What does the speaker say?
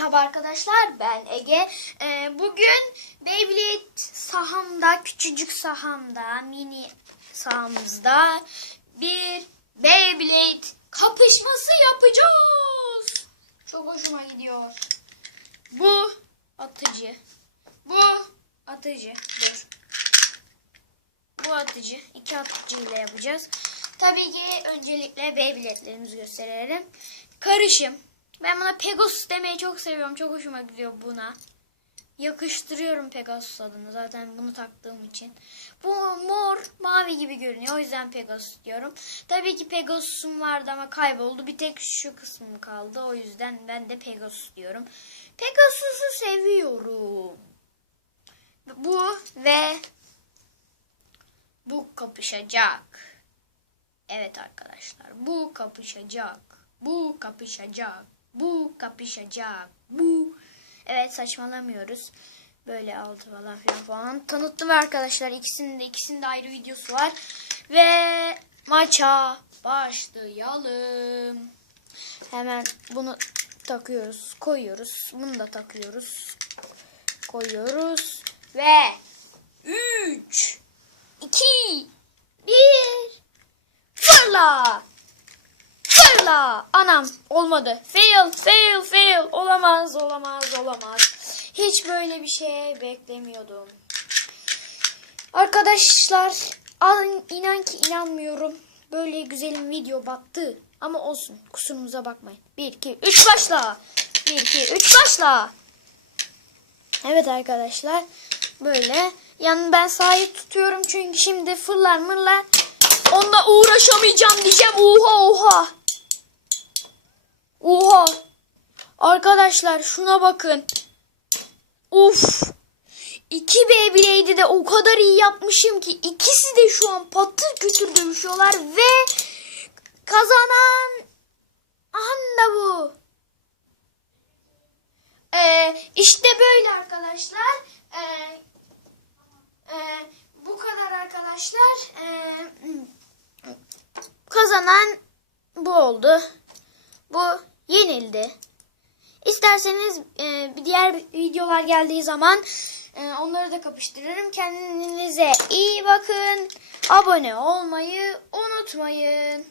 Merhaba arkadaşlar ben Ege. Ee, bugün Beyblade sahamda, küçücük sahamda, mini sahamızda bir Beyblade kapışması yapacağız. Çok hoşuma gidiyor. Bu atıcı. Bu atıcı. Dur. Bu atıcı. iki atıcı ile yapacağız. Tabii ki öncelikle Beyblade'lerimizi gösterelim. Karışım. Ben buna Pegasus demeyi çok seviyorum. Çok hoşuma gidiyor buna. Yakıştırıyorum Pegasus adını zaten bunu taktığım için. Bu mor mavi gibi görünüyor. O yüzden Pegasus diyorum. Tabii ki Pegasus'um vardı ama kayboldu. Bir tek şu kısmım kaldı. O yüzden ben de Pegasus diyorum. Pegasus'u seviyorum. Bu ve bu kapışacak. Evet arkadaşlar bu kapışacak. Bu kapışacak. Bu kapışacak. Bu. Evet saçmalamıyoruz. Böyle altı falan filan falan. Tanıttım arkadaşlar. İkisinin de ikisinin de ayrı videosu var. Ve maça başlayalım. Hemen bunu takıyoruz. Koyuyoruz. Bunu da takıyoruz. Koyuyoruz. Ve 3 2 1 Fırla! Fırla! Anam olmadı. Fail, fail, fail. Olamaz, olamaz, olamaz. Hiç böyle bir şey beklemiyordum. Arkadaşlar an- inan ki inanmıyorum. Böyle güzelim video battı. Ama olsun kusurumuza bakmayın. 1, 2, 3 başla. 1, 2, 3 başla. Evet arkadaşlar böyle. Yani ben sahip tutuyorum çünkü şimdi fırlar mırlar. Onunla uğraşamayacağım diyeceğim. Oha oha. Oha. Arkadaşlar şuna bakın. Uf. İki Beyblade'i de o kadar iyi yapmışım ki ikisi de şu an patır kütür dövüşüyorlar ve kazanan anda bu. Ee, işte böyle arkadaşlar. Ee, e, bu kadar arkadaşlar. Ee, kazanan bu oldu. Bu yenildi. İsterseniz e, diğer videolar geldiği zaman e, onları da kapıştırırım. Kendinize iyi bakın. Abone olmayı unutmayın.